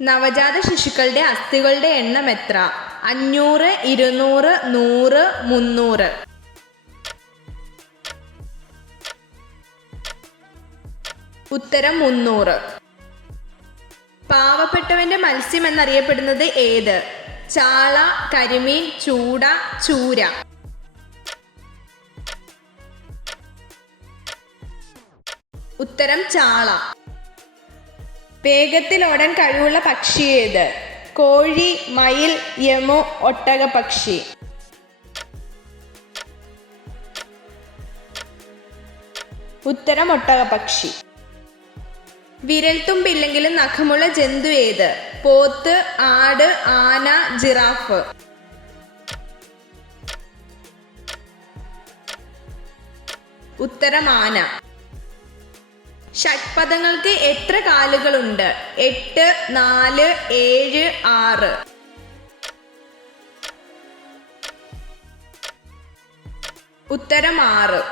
നവജാത ശിശുക്കളുടെ അസ്ഥികളുടെ എണ്ണം എത്ര? 500, 200, 100, 300. ഉത്തരം 300. പാവപ്പെട്ടവന്റെ മത്സ്യം എന്നറിയപ്പെടുന്നത് ഏത്? ചാള, കരിമീൻ, ചൂട, ചൂര. ഉത്തരം ചാള. വേഗത്തിൽ ഓടാൻ കഴിവുള്ള പക്ഷി ഏത്? കോഴി, മയിൽ, യമു, ഒട്ടകപ്പക്ഷി. ഉത്തരം ഒട്ടകപ്പക്ഷി. വിരൽത്തുമ്പില്ലെങ്കിലും നഖമുള്ള ജന്തു ഏത്? പോത്ത്, ആട്, ആന, ജിറാഫ്. ഉത്തരം ആന. ഷഡ്പദങ്ങൾക്ക് എത്ര കാലുകളുണ്ട്? 8, 4, 7, 6. ഉത്തരം 6.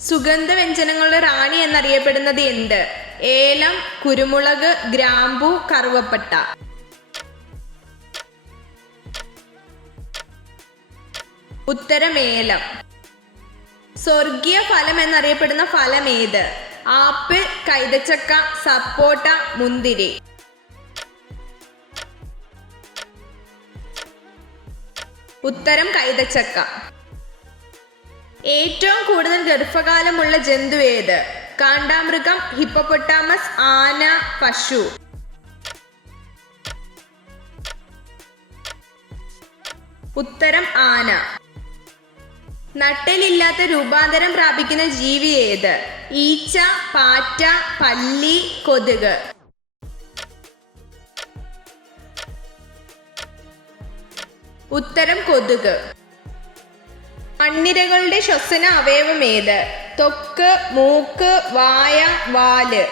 സുഗന്ധവ്യഞ്ജനങ്ങളുടെ റാണി എന്നറിയപ്പെടുന്നത് എന്ത്? ഏലം, കുരുമുളക്, ഗ്രാമ്പു, കറുവപ്പട്ട. ഉത്തരം ഏലം. സ്വർഗീയ ഫലം എന്നറിയപ്പെടുന്ന ഫലം ഏത്? ആപ്പിൾ, കൈതച്ചക്ക, സപ്പോട്ട, മുന്തിരി. ഉത്തരം കൈതച്ചക്ക. ഏറ്റവും കൂടുതൽ ഗർഭകാലമുള്ള ജന്തു ഏത്? കാണ്ടാമൃഗം, ഹിപ്പോപ്പൊട്ടാമസ്, ആന, പശു. ഉത്തരം ആന. നട്ടെല്ലില്ലാത്ത രൂപാന്തരം പ്രാപിക്കുന്ന ജീവി ഏത്? ഈച്ച, പാറ്റ, പല്ലി, കൊതുക്. ഉത്തരം കൊതുക്. മണ്ണിരകളുടെ ശ്വസന അവയവം ഏത്? ത്വക്ക്, മൂക്ക്, വായ, വാല്.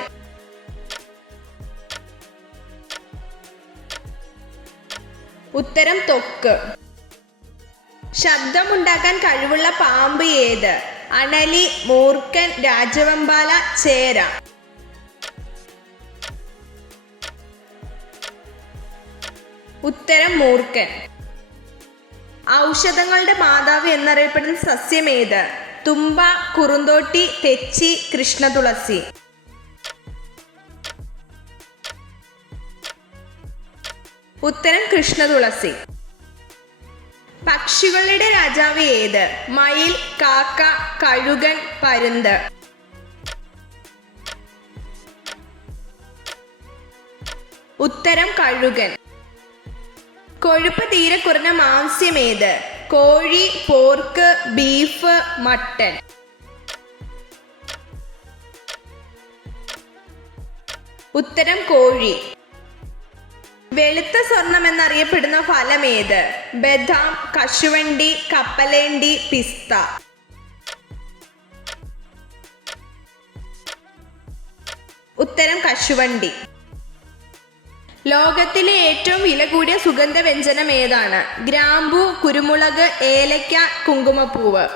ഉത്തരം ത്വക്ക്. ശബ്ദമുണ്ടാക്കാൻ കഴിവുള്ള പാമ്പ് ഏത്? അണലി, മൂർഖൻ, രാജവെമ്പാല, ചേര. ഉത്തരം മൂർഖൻ. ഔഷധങ്ങളുടെ മാതാവ് എന്നറിയപ്പെടുന്ന സസ്യം ഏത്? തുമ്പ, കുറുന്തോട്ടി, തെച്ചി, കൃഷ്ണതുളസി. ഉത്തരം കൃഷ്ണതുളസി. പക്ഷികളുടെ രാജാവ് ഏത്? മയിൽ, കാക്ക, കഴുകൻ, പരുന്ത്. ഉത്തരം കഴുകൻ. കൊഴുപ്പ് തീരെ കുറഞ്ഞ മാംസ്യം ഏത്? കോഴി, പോർക്ക്, ബീഫ്, മട്ടൻ. ഉത്തരം കോഴി. വെളുത്ത സ്വർണം എന്നറിയപ്പെടുന്ന ഫലം ഏത്? ബദാം, കശുവണ്ടി, കപ്പലേണ്ടി, പിസ്ത. ഉത്തരം കശുവണ്ടി. ലോകത്തിലെ ഏറ്റവും വില കൂടിയ സുഗന്ധവ്യഞ്ജനം ഏതാണ്? ഗ്രാമ്പു, കുരുമുളക്, ഏലക്ക, കുങ്കുമപ്പൂവ്.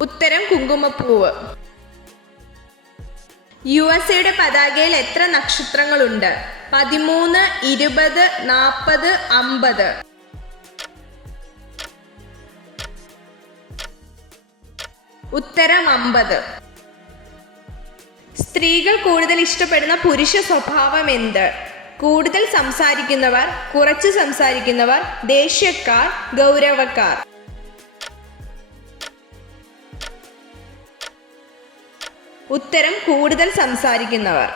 ഉത്തരം കുങ്കുമപ്പൂവ്. USA പതാകയിൽ എത്ര നക്ഷത്രങ്ങളുണ്ട്? 13, 20, 40, 50. ഉത്തരം 50. സ്ത്രീകൾ കൂടുതൽ ഇഷ്ടപ്പെടുന്ന പുരുഷ സ്വഭാവം എന്ത്? കൂടുതൽ സംസാരിക്കുന്നവർ, കുറച്ച് സംസാരിക്കുന്നവർ, ദേഷ്യക്കാർ, ഗൗരവക്കാർ. ഉത്തരം കൂടുതൽ സംസാരിക്കുന്നവർ.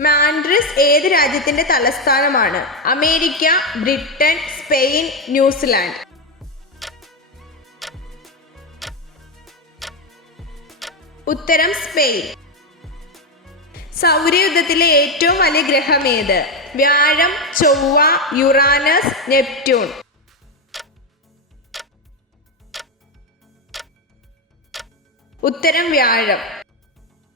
മാൻഡ്രിസ് ഏത് രാജ്യത്തിന്റെ തലസ്ഥാനമാണ്? America, Britain, Spain, New Zealand. ഉത്തരം സ്പെയിൻ. സൗരയൂഥത്തിലെ ഏറ്റവും വലിയ ഗ്രഹം ഏത്? വ്യാഴം, ചൊവ്വ, യുറാനസ്, നെപ്റ്റ്യൂൺ. ഉത്തരം വ്യാഴം.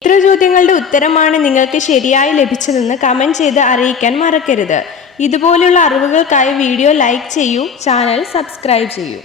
ഇത്ര ചോദ്യങ്ങളുടെ ഉത്തരമാണ് നിങ്ങൾക്ക് ശരിയായി ലഭിച്ചതെന്ന് കമൻറ്റ് ചെയ്ത് അറിയിക്കാൻ മറക്കരുത്. ഇതുപോലുള്ള അറിവുകൾക്കായി വീഡിയോ ലൈക്ക് ചെയ്യൂ, ചാനൽ സബ്സ്ക്രൈബ് ചെയ്യൂ.